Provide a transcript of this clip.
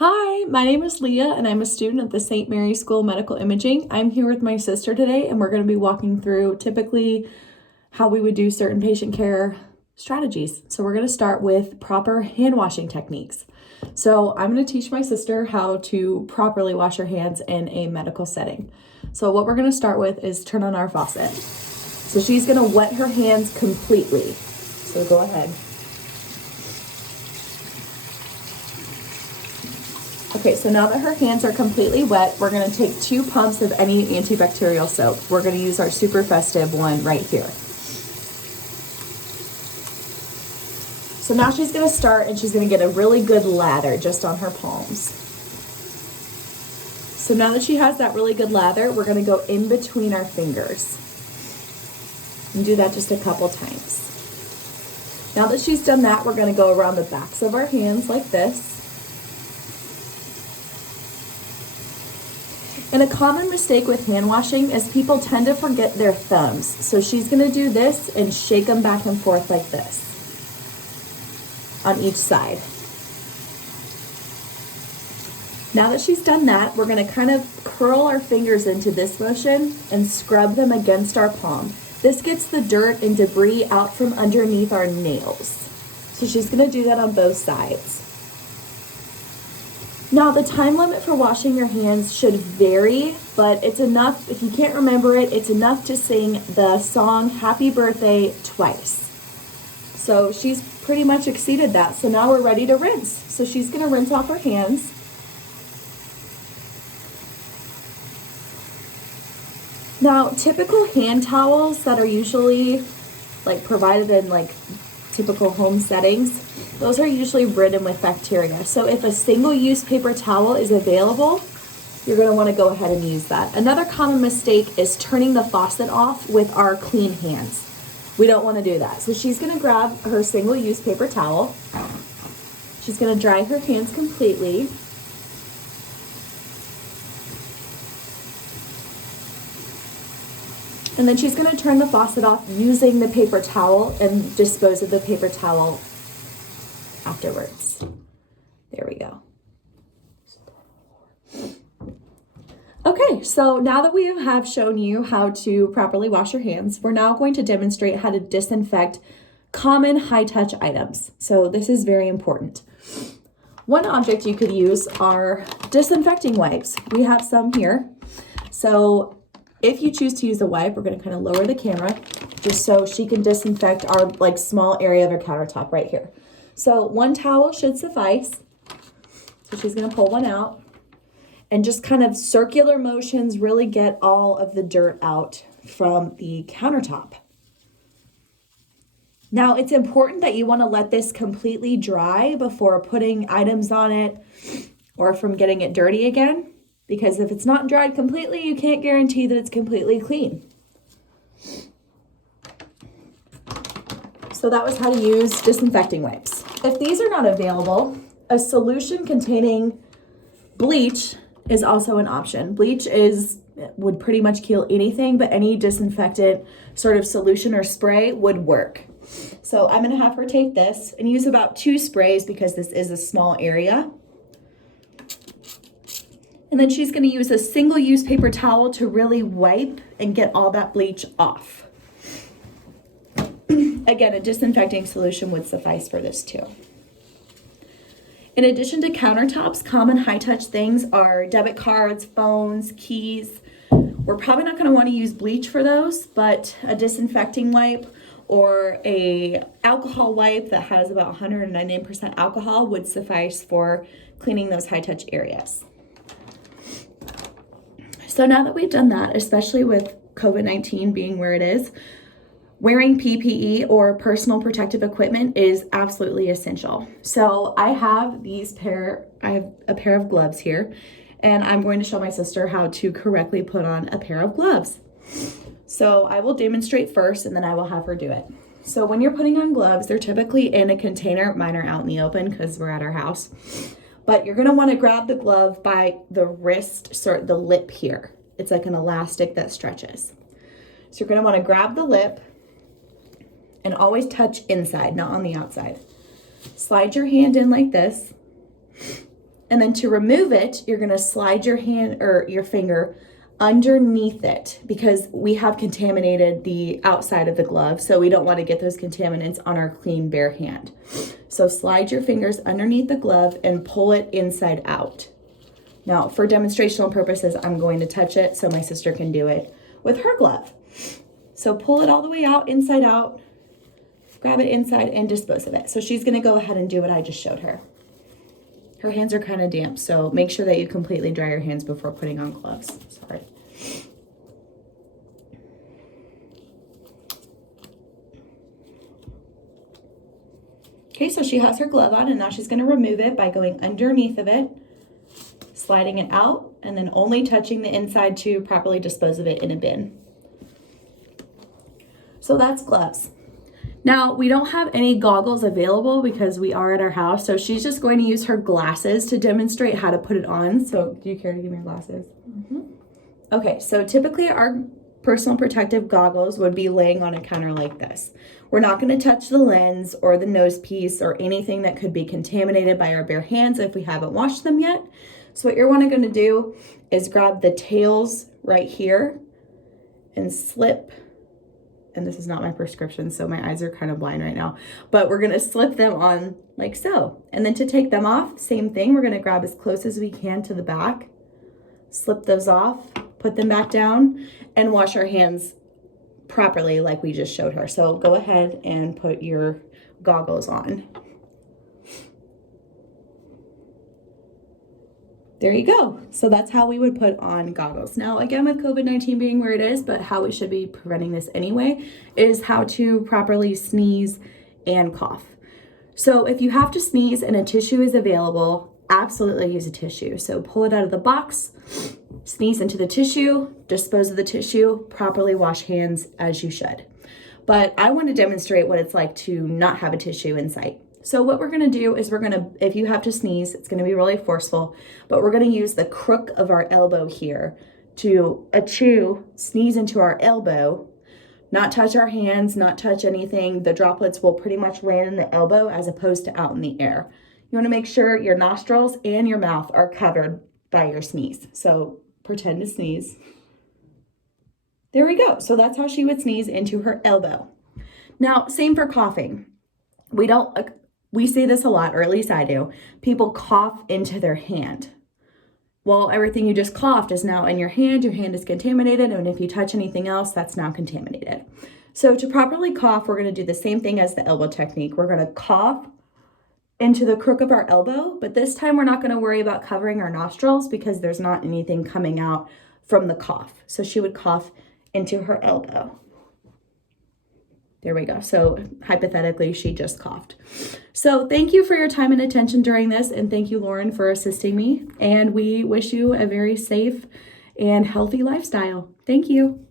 Hi, my name is Leah and I'm a student at the St. Mary's School of Medical Imaging. I'm here with my sister today and we're going to be walking through typically how we would do certain patient care strategies. So we're going to start with proper hand washing techniques. So I'm going to teach my sister how to properly wash her hands in a medical setting. So what we're going to start with is turn on our faucet. So she's going to wet her hands completely. So go ahead. Okay, so now that her hands are completely wet, we're going to take 2 pumps of any antibacterial soap. We're going to use our Super Festive one right here. So now she's going to start and she's going to get a really good lather just on her palms. So now that she has that really good lather, we're going to go in between our fingers and do that just a couple times. Now that she's done that, we're going to go around the backs of our hands like this. And a common mistake with hand washing is people tend to forget their thumbs. So she's going to do this and shake them back and forth like this on each side. Now that she's done that, we're going to kind of curl our fingers into this motion and scrub them against our palm. This gets the dirt and debris out from underneath our nails. So she's going to do that on both sides. Now, the time limit for washing your hands should vary, but it's enough, if you can't remember it, it's enough to sing the song Happy Birthday twice. So she's pretty much exceeded that. So now we're ready to rinse. So she's going to rinse off her hands. Now, typical hand towels that are usually provided in typical home settings, those are usually ridden with bacteria. So if a single-use paper towel is available, you're going to want to go ahead and use that. Another common mistake is turning the faucet off with our clean hands. We don't want to do that. So she's going to grab her single-use paper towel. She's going to dry her hands completely. And then she's going to turn the faucet off using the paper towel and dispose of the paper towel afterwards. There we go. Okay, so now that we have shown you how to properly wash your hands, we're now going to demonstrate how to disinfect common high-touch items. So this is very important. One object you could use are disinfecting wipes. We have some here. So if you choose to use a wipe, we're going to kind of lower the camera just so she can disinfect our small area of her countertop right here. So 1 towel should suffice. So she's going to pull one out and just kind of circular motions really get all of the dirt out from the countertop. Now it's important that you want to let this completely dry before putting items on it or from getting it dirty again. Because if it's not dried completely, you can't guarantee that it's completely clean. So that was how to use disinfecting wipes. If these are not available, a solution containing bleach is also an option. Bleach would pretty much kill anything, but any disinfectant sort of solution or spray would work. So I'm going to have her take this and use about 2 sprays because this is a small area. And then she's going to use a single-use paper towel to really wipe and get all that bleach off. Again, a disinfecting solution would suffice for this too. In addition to countertops, common high-touch things are debit cards, phones, keys. We're probably not going to want to use bleach for those, but a disinfecting wipe or a alcohol wipe that has about 199% alcohol would suffice for cleaning those high-touch areas. So now that we've done that, especially with COVID-19 being where it is, wearing PPE or personal protective equipment is absolutely essential. So I have a pair of gloves here, and I'm going to show my sister how to correctly put on a pair of gloves. So I will demonstrate first, and then I will have her do it. So when you're putting on gloves, they're typically in a container. Mine are out in the open because we're at our house. But you're going to want to grab the glove by the wrist, the lip here. It's like an elastic that stretches. So you're going to want to grab the lip and always touch inside, not on the outside. Slide your hand in like this And then to remove it, you're gonna slide your hand or your finger underneath it because we have contaminated the outside of the glove. So we don't want to get those contaminants on our clean bare hand. So slide your fingers underneath the glove and pull it inside out. Now for demonstrational purposes, I'm going to touch it so my sister can do it with her glove. So pull it all the way out, inside out, grab it inside and dispose of it. So she's gonna go ahead and do what I just showed her. Her hands are kind of damp, so make sure that you completely dry your hands before putting on gloves. Sorry. Okay, so she has her glove on and now she's gonna remove it by going underneath of it, sliding it out, and then only touching the inside to properly dispose of it in a bin. So that's gloves. Now, we don't have any goggles available because we are at our house, so she's just going to use her glasses to demonstrate how to put it on. So do you care to give me your glasses? Mm-hmm. Okay, so typically our personal protective goggles would be laying on a counter like this. We're not going to touch the lens or the nose piece or anything that could be contaminated by our bare hands if we haven't washed them yet. So what you're going to do is grab the tails right here and slip. And this is not my prescription, so my eyes are kind of blind right now, but we're gonna slip them on like so. And then to take them off, same thing, we're gonna grab as close as we can to the back, slip those off, put them back down, and wash our hands properly like we just showed her. So go ahead and put your goggles on. There you go. So that's how we would put on goggles. Now, again, with COVID-19 being where it is, but how we should be preventing this anyway, is how to properly sneeze and cough. So if you have to sneeze and a tissue is available, absolutely use a tissue. So pull it out of the box, sneeze into the tissue, dispose of the tissue, properly wash hands as you should. But I want to demonstrate what it's like to not have a tissue in sight. So what we're gonna do is if you have to sneeze, it's gonna be really forceful, but we're gonna use the crook of our elbow here to sneeze into our elbow, not touch our hands, not touch anything. The droplets will pretty much land in the elbow as opposed to out in the air. You wanna make sure your nostrils and your mouth are covered by your sneeze. So pretend to sneeze. There we go. So that's how she would sneeze into her elbow. Now, same for coughing. We say this a lot, or at least I do. People cough into their hand. Well, everything you just coughed is now in your hand is contaminated, and if you touch anything else, that's now contaminated. So to properly cough, we're gonna do the same thing as the elbow technique. We're gonna cough into the crook of our elbow, but this time we're not gonna worry about covering our nostrils because there's not anything coming out from the cough. So she would cough into her elbow. There we go. So hypothetically, she just coughed. So thank you for your time and attention during this. And thank you, Lauren, for assisting me. And we wish you a very safe and healthy lifestyle. Thank you.